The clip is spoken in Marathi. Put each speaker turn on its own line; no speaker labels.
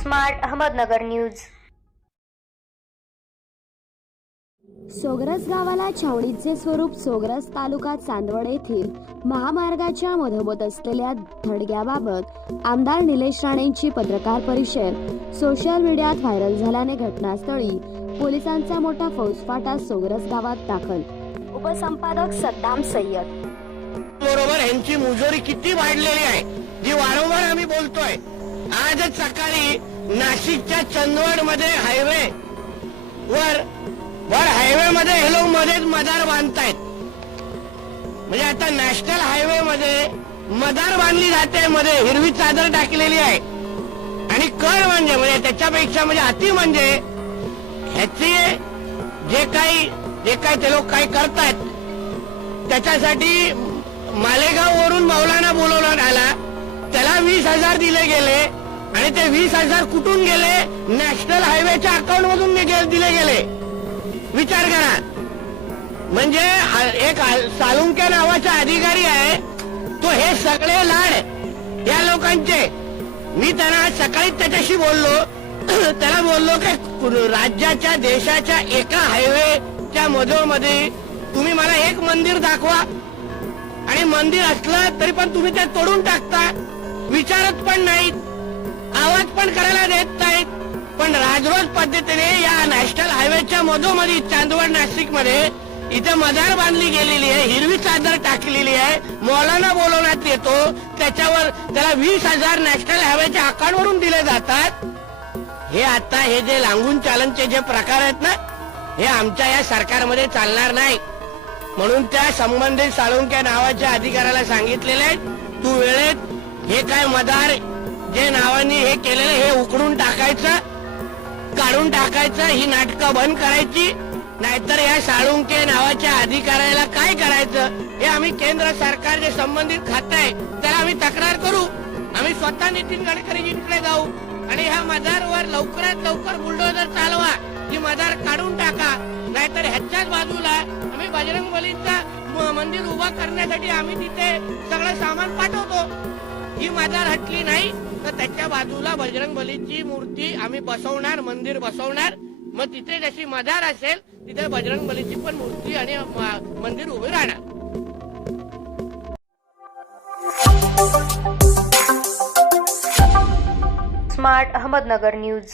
Smart Ahmednagar news.
सोगरस गावाला छावणीचे स्वरूप सोगरस तालुका चांदवड येथील महामार्गाच्या मधोमध असलेल्या थडग्याबाबत आमदार निलेश राणेंची पत्रकार परिषद सोशल मीडियात व्हायरल झाल्याने घटनास्थळी पोलिसांचा मोठा फौजफाटा सोगरस गावात दाखल. उपसंपादक सद्दाम सय्यद.
बरोबर यांची मुजोरी किती वाढलेली आहे? जी वारंवार आम्ही बोलतोय. आजच सकाळी नाशिकच्या चंदवडमध्ये हायवे वर वर हायवे मध्ये हे लोक मध्येच मदार बांधतायत. म्हणजे आता नॅशनल हायवे मध्ये मदार बांधली जाते मध्ये हिरवी चादर टाकलेली आहे. आणि कर म्हणजे म्हणजे त्याच्यापेक्षा म्हणजे अति म्हणजे ह्याची जे काही जे काही ते लोक काही करतायत त्याच्यासाठी वीस हजार दिले गेले आणि ते वीस हजार कुठून गेले? नॅशनल हायवेच्या अकाउंट मधून दिले गेले. विचार करा. म्हणजे एक सालुंके नावाचा अधिकारी आहे. तो हे सगळे लाड या लोकांचे. मी त्यांना आज सकाळीच त्याच्याशी बोललो. त्याला बोललो की राज्याच्या देशाच्या एका हायवेच्या मधोमध्ये तुम्ही मला एक मंदिर दाखवा. आणि मंदिर असलं तरी पण तुम्ही ते तोडून टाकता. विचारत पण नाहीत आवाज पण करायला देत नाहीत. पण राजरोज पद्धतीने या नॅशनल हायवेच्या मधोमधी चांदवड नाशिकमध्ये इथे मदार बांधली गेलेली आहे हिरवी चादर टाकलेली आहे. मौलाना बोलवण्यात येतो. त्याच्यावर त्याला वीस हजार नॅशनल हायवेच्या अकाउंटवरून दिले जातात. हे आता हे जे लांगून चालनचे जे प्रकार आहेत ना हे आमच्या या सरकारमध्ये चालणार नाही. म्हणून त्या संबंधित साळुंक्या नावाच्या अधिकाऱ्याला सांगितलेले आहे, तू वेळेत हे काय मदार? जे नावाने हे केलेलं हे उकडून टाकायचं काढून टाकायचं ही नाटकं बंद करायची नाहीतर या साळुंके नावाच्या अधिकाऱ्याला काय करायचं? हे आम्ही केंद्र सरकार जे संबंधित खात आहे त्याला आम्ही तक्रार करू. आम्ही स्वतः नितीन गडकरीजींकडे जाऊ. आणि ह्या मदारवर लवकरात लवकर बुलडोजर चालवा. ही मदार काढून टाका. नाहीतर ह्याच्याच बाजूला आम्ही बजरंग बलीचा मंदिर उभा करण्यासाठी आम्ही तिथे सगळं सामान पाठवतो. ही मदार हटली नाही तर त्याच्या बाजूला बजरंग बलीची मूर्ती आम्ही बसवणार मंदिर बसवणार. मग तिथे जशी मदार असेल तिथे बजरंग बलीची पण मूर्ती आणि मंदिर उभे राहणार.
Smart Ahmednagar news.